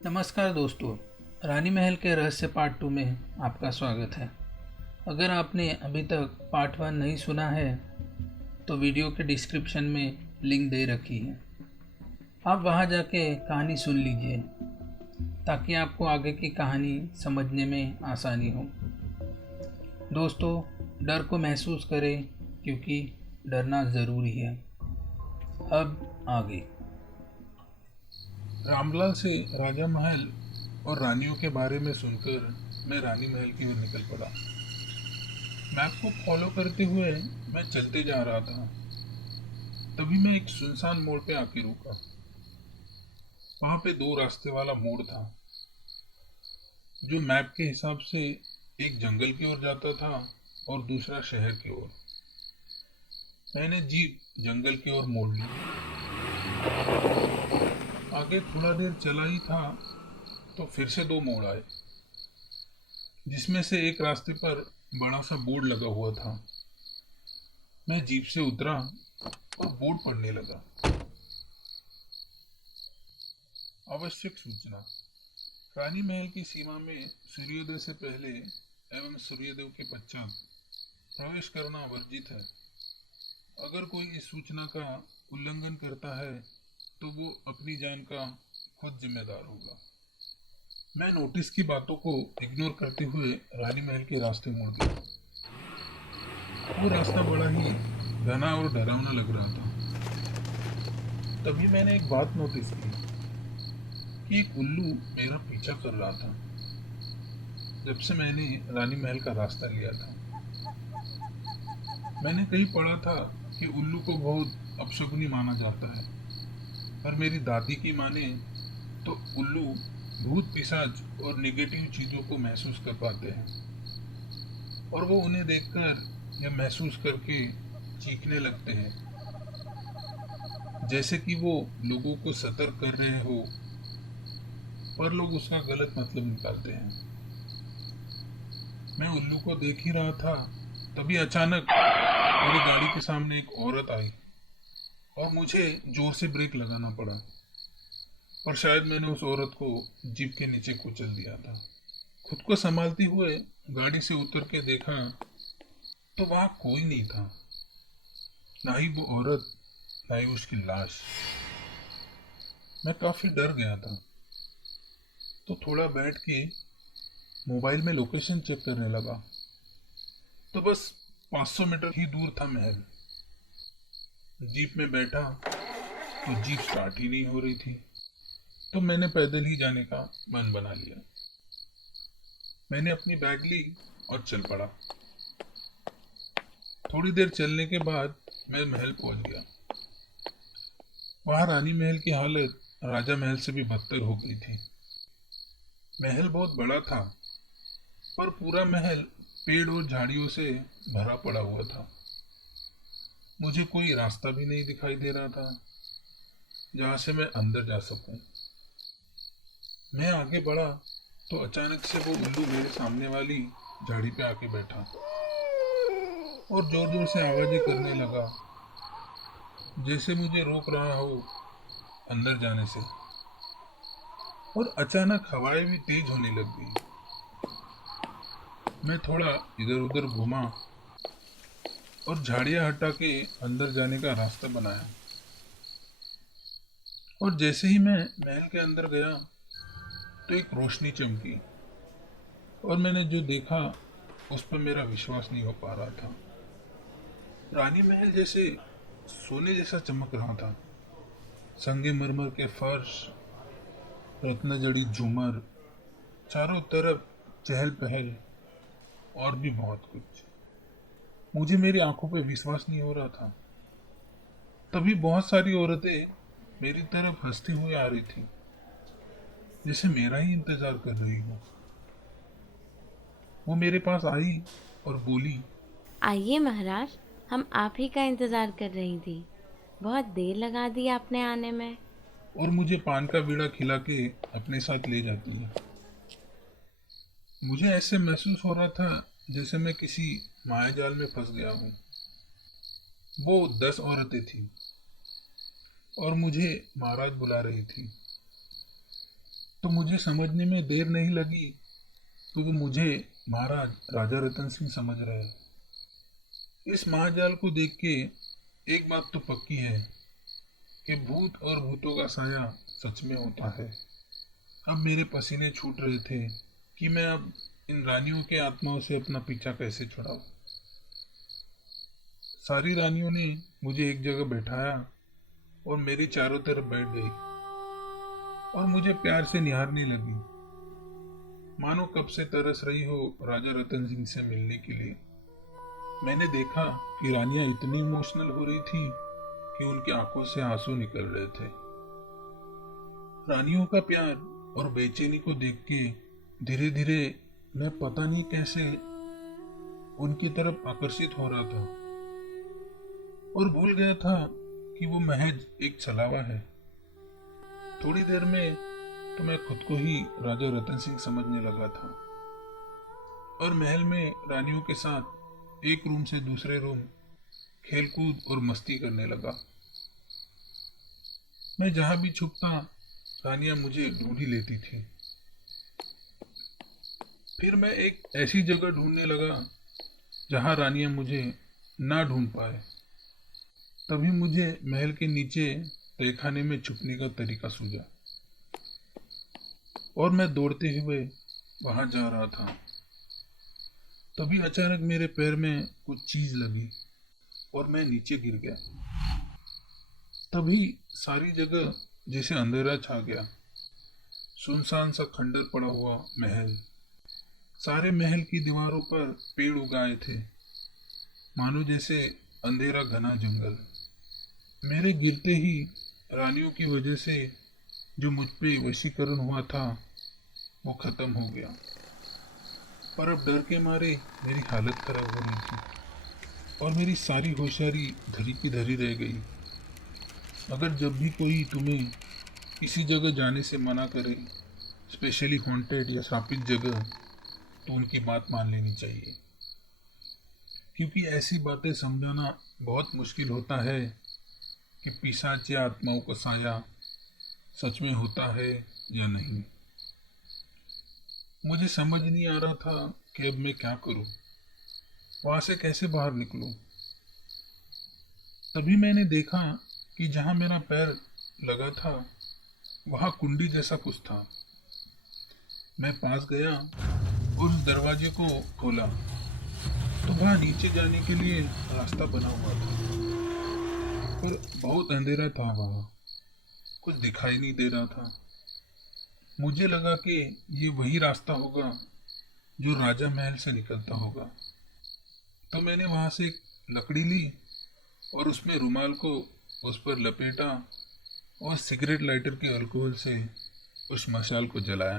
नमस्कार दोस्तों, रानी महल के रहस्य पार्ट 2 में आपका स्वागत है। अगर आपने अभी तक पार्ट 1 नहीं सुना है तो वीडियो के डिस्क्रिप्शन में लिंक दे रखी है। आप वहां जाके कहानी सुन लीजिए ताकि आपको आगे की कहानी समझने में आसानी हो। दोस्तों, डर को महसूस करें क्योंकि डरना ज़रूरी है। अब आगे। रामलाल से राजा महल और रानियों के बारे में सुनकर मैं रानी महल की ओर निकल पड़ा। मैप को फॉलो करते हुए मैं चलते जा रहा था। तभी मैं एक सुनसान मोड़ पे आके रुका। वहां पे दो रास्ते वाला मोड़ था, जो मैप के हिसाब से एक जंगल की ओर जाता था और दूसरा शहर की ओर। मैंने जीप जंगल की ओर मोड़ ली। आगे थोड़ा देर चला ही था तो फिर से दो मोड़ आए, जिसमें से एक रास्ते पर बड़ा सा बोर्ड लगा हुआ था। मैं जीप से उतरा और बोर्ड पढ़ने लगा। आवश्यक सूचना: रानी महल की सीमा में सूर्योदय से पहले एवं सूर्योदय के पश्चात प्रवेश करना वर्जित है। अगर कोई इस सूचना का उल्लंघन करता है तो वो अपनी जान का खुद जिम्मेदार होगा। मैं नोटिस की बातों को इग्नोर करते हुए रानी महल के रास्ते मुड़ गया। वो रास्ता बड़ा ही घना और डरावना लग रहा था। तभी मैंने एक बात नोटिस की कि एक उल्लू मेरा पीछा कर रहा था जब से मैंने रानी महल का रास्ता लिया था। मैंने कहीं पढ़ा था कि उल्लू को बहुत अपशकुनी माना जाता है, पर मेरी दादी की माने तो उल्लू भूत पिशाच और निगेटिव चीजों को महसूस कर पाते हैं, और वो उन्हें देखकर या महसूस करके चीखने लगते हैं, जैसे कि वो लोगों को सतर्क कर रहे हो, पर लोग उसका गलत मतलब निकालते हैं। मैं उल्लू को देख ही रहा था, तभी अचानक मेरी गाड़ी के सामने एक औरत आई और मुझे जोर से ब्रेक लगाना पड़ा, पर शायद मैंने उस औरत को जीप के नीचे कुचल दिया था। खुद को संभालते हुए गाड़ी से उतर के देखा तो वहां कोई नहीं था, ना ही वो औरत, ना ही उसकी लाश। मैं काफी डर गया था, तो थोड़ा बैठ के मोबाइल में लोकेशन चेक करने लगा। तो बस 500 मीटर ही दूर था महल। जीप में बैठा तो जीप स्टार्ट ही नहीं हो रही थी, तो मैंने पैदल ही जाने का मन बना लिया। मैंने अपनी बैग ली और चल पड़ा। थोड़ी देर चलने के बाद मैं महल पहुंच गया। वहां रानी महल की हालत राजा महल से भी बदतर हो गई थी। महल बहुत बड़ा था, पर पूरा महल पेड़ और झाड़ियों से भरा पड़ा हुआ था। मुझे कोई रास्ता भी नहीं दिखाई दे रहा था जहां से मैं अंदर जा सकूं। मैं आगे बढ़ा तो अचानक से वो उल्लू मेरे सामने वाली झाड़ी पे आके बैठा और जोर जोर से आवाजें करने लगा, जैसे मुझे रोक रहा हो अंदर जाने से। और अचानक हवाएं भी तेज होने लग गई। मैं थोड़ा इधर उधर घूमा और झाड़ियां हटा के अंदर जाने का रास्ता बनाया। और जैसे ही मैं महल के अंदर गया तो एक रोशनी चमकी, और मैंने जो देखा उस पर मेरा विश्वास नहीं हो पा रहा था। रानी महल जैसे सोने जैसा चमक रहा था। संगमरमर के फर्श, रत्न जड़ित झूमर, चारों तरफ चहल पहल, और भी बहुत कुछ। मुझे मेरी आंखों पे विश्वास नहीं हो रहा था। तभी बहुत सारी औरतें मेरी तरफ हंसती हुई आ रही थी, जैसे मेरा ही इंतजार कर रही हो। वो मेरे पास आई और बोली, आइए महाराज, हम आप ही का इंतजार कर रही थी। बहुत देर लगा दी आपने आने में। और मुझे पान का बीड़ा खिला के अपने साथ ले जाती है। मुझे ऐसे महसूस हो रहा था जैसे मैं किसी मायाजाल में फंस गया हूँ। वो 10 औरतें थी और मुझे महाराज बुला रही थी। तो मुझे समझने में देर नहीं लगी तो वो मुझे महाराज राजा रतन सिंह समझ रहे हैं। इस महाजाल को देख के एक बात तो पक्की है कि भूत और भूतों का साया सच में होता है। अब मेरे पसीने छूट रहे थे कि मैं अब इन रानियों के आत्माओं से अपना पीछा कैसे छुड़ाऊं। सारी रानियों ने मुझे एक जगह बैठाया और मेरी चारों तरफ बैठ गई और मुझे प्यार से निहारने लगी, मानो कब से तरस रही हो राजा रतन सिंह से मिलने के लिए। मैंने देखा कि रानियां इतनी इमोशनल हो रही थी कि उनकी आंखों से आंसू निकल रहे थे। रानियों का प्यार और बेचैनी को देख के धीरे धीरे मैं पता नहीं कैसे उनकी तरफ आकर्षित हो रहा था और भूल गया था कि वो महज एक छलावा है। थोड़ी देर में तो मैं खुद को ही राजा रतन सिंह समझने लगा था और महल में रानियों के साथ एक रूम से दूसरे रूम खेलकूद और मस्ती करने लगा। मैं जहां भी छुपता रानियां मुझे ढूंढ ही लेती थी। फिर मैं एक ऐसी जगह ढूंढने लगा जहां रानियां मुझे ना ढूंढ पाए। तभी मुझे महल के नीचे तहखाने में छुपने का तरीका सूझा और मैं दौड़ते हुए वहां जा रहा था। तभी अचानक मेरे पैर में कुछ चीज लगी और मैं नीचे गिर गया। तभी सारी जगह जैसे अंधेरा छा गया। सुनसान सा खंडर पड़ा हुआ महल, सारे महल की दीवारों पर पेड़ उगाए थे, मानो जैसे अंधेरा घना जंगल। मेरे गिरते ही रानियों की वजह से जो मुझ पे वशीकरण हुआ था वो खत्म हो गया, पर अब डर के मारे मेरी हालत खराब हो रही थी और मेरी सारी होशियारी धरी की धरी रह गई। अगर जब भी कोई तुम्हें किसी जगह जाने से मना करे, स्पेशली हॉन्टेड या श्रापित जगह, तो उनकी बात मान लेनी चाहिए, क्योंकि ऐसी बातें समझाना बहुत मुश्किल होता है कि पिशाच या आत्माओं का साया सच में होता है या नहीं। मुझे समझ नहीं आ रहा था कि अब मैं क्या करूं, वहां से कैसे बाहर निकलूं। तभी मैंने देखा कि जहां मेरा पैर लगा था वहां कुंडी जैसा कुछ था। मैं पास गया और उस दरवाजे को खोला तो वहां नीचे जाने के लिए रास्ता बना हुआ था, पर बहुत अंधेरा था। वहां कुछ दिखाई नहीं दे रहा था। मुझे लगा कि ये वही रास्ता होगा जो राजा महल से निकलता होगा। तो मैंने वहां से एक लकड़ी ली और उसमें रुमाल को उस पर लपेटा और सिगरेट लाइटर के अल्कोहल से उस मशाल को जलाया।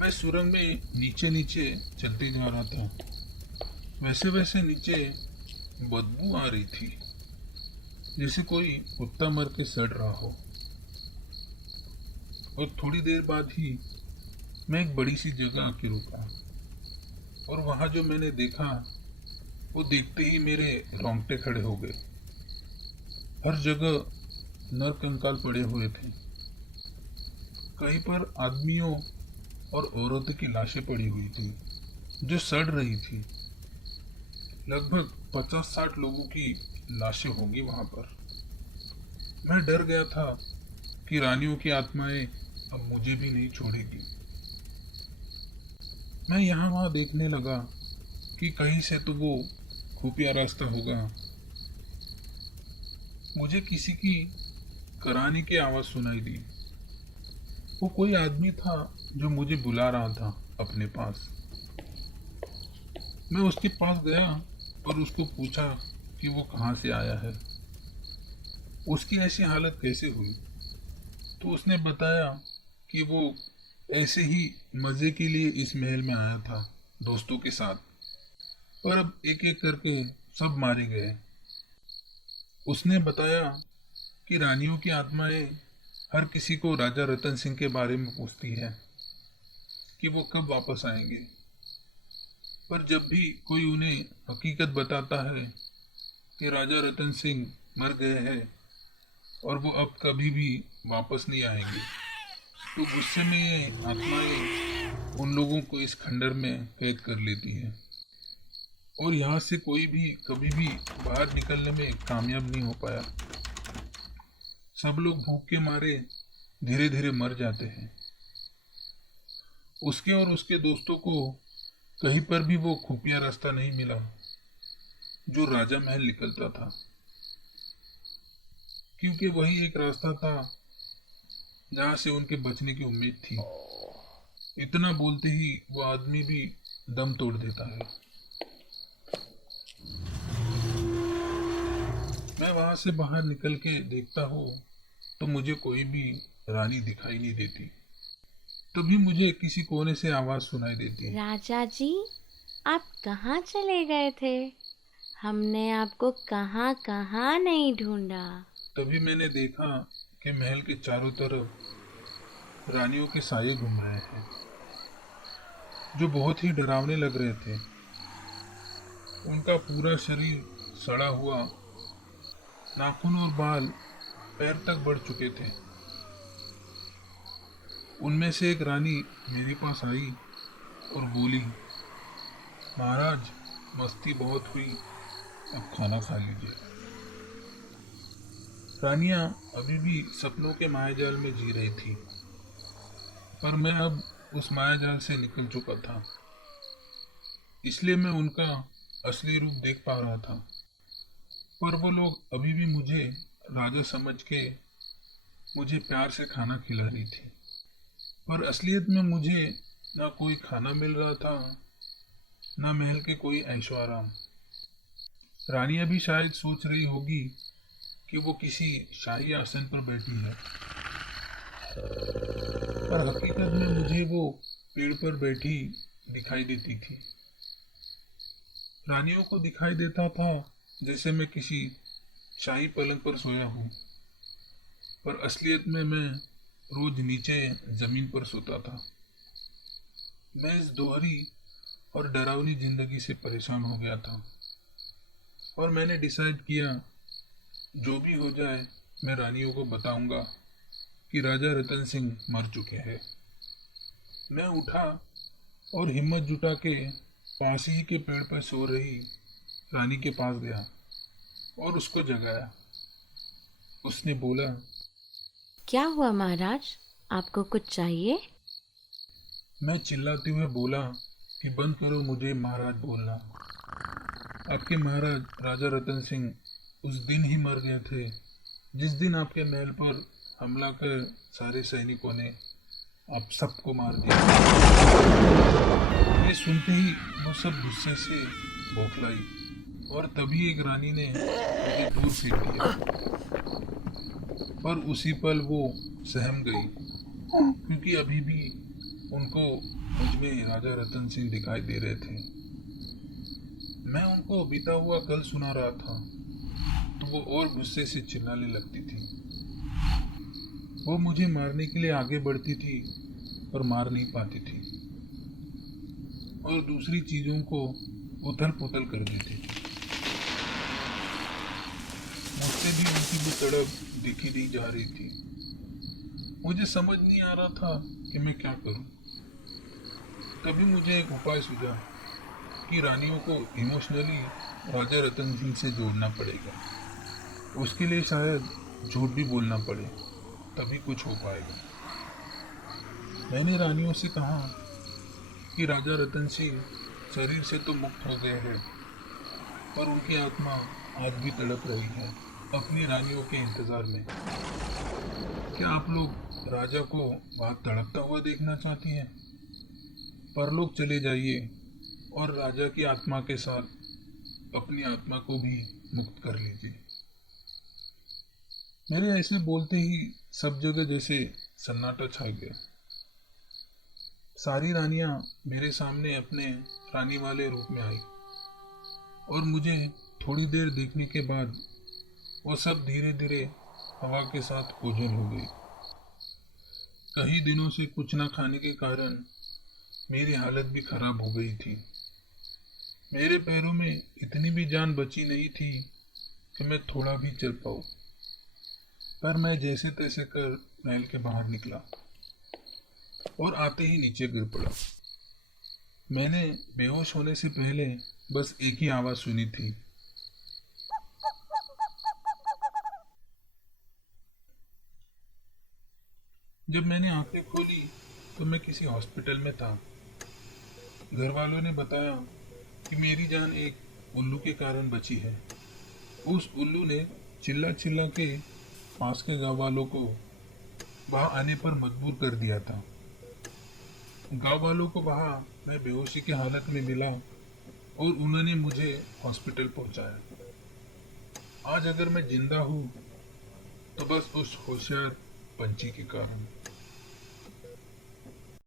मैं सुरंग में नीचे नीचे चलते जा रहा था। वैसे वैसे नीचे बदबू आ रही थी, जैसे कोई कुत्ता मर के सड़ रहा हो। और थोड़ी देर बाद ही मैं एक बड़ी सी जगह आके रुका और वहां जो मैंने देखा वो देखते ही मेरे रोंगटे खड़े हो गए। हर जगह नर कंकाल पड़े हुए थे। कहीं पर आदमियों और औरतों की लाशें पड़ी हुई थी जो सड़ रही थी। लगभग 50-60 लोगों की लाशें होंगी वहां पर। मैं डर गया था कि रानियों की आत्माएं अब मुझे भी नहीं छोड़ेगी। मैं यहाँ वहां देखने लगा कि कहीं से तो वो खुफिया रास्ता होगा। मुझे किसी की कराने की आवाज सुनाई दी। वो कोई आदमी था जो मुझे बुला रहा था अपने पास। मैं उसके पास गया और उसको पूछा कि वो कहाँ से आया है, उसकी ऐसी हालत कैसे हुई। तो उसने बताया कि वो ऐसे ही मजे के लिए इस महल में आया था दोस्तों के साथ, पर अब एक एक करके सब मारे गए। उसने बताया कि रानियों की आत्माएं हर किसी को राजा रतन सिंह के बारे में पूछती है कि वो कब वापस आएंगे, पर जब भी कोई उन्हें हकीकत बताता है कि राजा रतन सिंह मर गए हैं और वो अब कभी भी वापस नहीं आएंगे, तो गुस्से में ये आत्माएं उन लोगों को इस खंडर में कैद कर लेती है और यहाँ से कोई भी कभी भी बाहर निकलने में कामयाब नहीं हो पाया। सब लोग भूख के मारे धीरे धीरे मर जाते हैं। उसके और उसके दोस्तों को कहीं पर भी वो खुफिया रास्ता नहीं मिला जो राजा महल निकलता था, क्योंकि वही एक रास्ता था जहां से उनके बचने की उम्मीद थी। इतना बोलते ही वो आदमी भी दम तोड़ देता है। मैं वहां से बाहर निकल के देखता हूँ तो मुझे कोई भी रानी दिखाई नहीं देती। तभी मुझे किसी कोने से आवाज सुनाई देती है, राजा जी, आप कहाँ चले गए थे? हमने आपको कहाँ कहाँ नहीं ढूंढा। तभी मैंने देखा कि महल के चारों तरफ रानियों के साये घूम रहे हैं जो बहुत ही डरावने लग रहे थे। उनका पूरा शरीर सड़ा हुआ, नाखून और बाल पैर तक बढ़ चुके थे। उनमें से एक रानी मेरे पास आई और बोली, महाराज, मस्ती बहुत हुई, अब खाना खा लीजिए। रानियां अभी भी सपनों के मायाजाल में जी रही थी, पर मैं अब उस मायाजाल से निकल चुका था, इसलिए मैं उनका असली रूप देख पा रहा था। पर वो लोग अभी भी मुझे राजा समझ के मुझे प्यार से खाना खिला रही थी, पर असलियत में मुझे ना कोई खाना मिल रहा था, ना महल के कोई ऐशो आराम। रानी अभी शायद सोच रही होगी कि वो किसी शाही आसन पर बैठी है, पर हकीकत में मुझे वो पेड़ पर बैठी दिखाई देती थी। रानियों को दिखाई देता था जैसे मैं किसी शाही पलंग पर सोया हूँ, पर असलियत में मैं रोज नीचे जमीन पर सोता था। मैं इस दोहरी और डरावनी जिंदगी से परेशान हो गया था और मैंने डिसाइड किया, जो भी हो जाए मैं रानियों को बताऊंगा कि राजा रतन सिंह मर चुके हैं। मैं उठा और हिम्मत जुटा के पास ही के पेड़ पर सो रही रानी के पास गया और उसको जगाया। उसने बोला, क्या हुआ महाराज, आपको कुछ चाहिए? मैं चिल्लाते हुए बोला कि बंद करो मुझे महाराज बोलना। आपके महाराज राजा रतन सिंह उस दिन ही मर गए थे जिस दिन आपके महल पर हमला कर सारे सैनिकों ने आप सबको मार दिया। ये सुनते ही वो सब गुस्से से बौखलाई और तभी एक रानी ने मुझे दूर फेंक दिया, पर उसी पल वो सहम गई, क्योंकि अभी भी उनको मुझ में राजा रतन सिंह दिखाई दे रहे थे। मैं उनको बीता हुआ कल सुना रहा था तो वो और गुस्से से चिल्लाने लगती थी। वो मुझे मारने के लिए आगे बढ़ती थी पर मार नहीं पाती थी और दूसरी चीजों को उथल पुथल कर देती थी। मुझसे भी उनकी वो तड़प दिखी दी जा रही थी। मुझे समझ नहीं आ रहा था कि मैं क्या करूं। तभी मुझे एक उपाय सूझा कि रानियों को इमोशनली राजा रतन सिंह से जोड़ना पड़ेगा। उसके लिए शायद झूठ भी बोलना पड़े, तभी कुछ हो पाएगा। मैंने रानियों से कहा कि राजा रतन सिंह शरीर से तो मुक्त हो गए हैं, पर उनकी आत्मा आज भी तड़प रही है अपनी रानियों के इंतजार में। क्या आप लोग राजा को वहां तड़पता हुआ देखना चाहती हैं? परलोक चले जाइए और राजा की आत्मा के साथ अपनी आत्मा को भी मुक्त कर लीजिए। मेरे ऐसे बोलते ही सब जगह जैसे सन्नाटा छा गया। सारी रानियां मेरे सामने अपने रानी वाले रूप में आई और मुझे थोड़ी देर देखने के बाद वो सब धीरे धीरे हवा के साथ ओझल हो गई। कई दिनों से कुछ ना खाने के कारण मेरी हालत भी खराब हो गई थी। मेरे पैरों में इतनी भी जान बची नहीं थी कि मैं थोड़ा भी चल पाऊं, पर मैं जैसे तैसे कर महल के बाहर निकला। और आते ही नीचे गिर पड़ा। मैंने बेहोश होने से पहले बस एक ही आवाज सुनी थी। जब मैंने आंखें खोली तो मैं किसी हॉस्पिटल में था। घर वालों ने बताया कि मेरी जान एक उल्लू के कारण बची है। उस उल्लू ने चिल्ला चिल्ला के पास के गांव वालों को वहां आने पर मजबूर कर दिया था। गांव वालों को वहां मैं बेहोशी की हालत में मिला और उन्होंने मुझे हॉस्पिटल पहुंचाया। आज अगर मैं जिंदा हूं तो बस उस होशियार पंछी के कारण।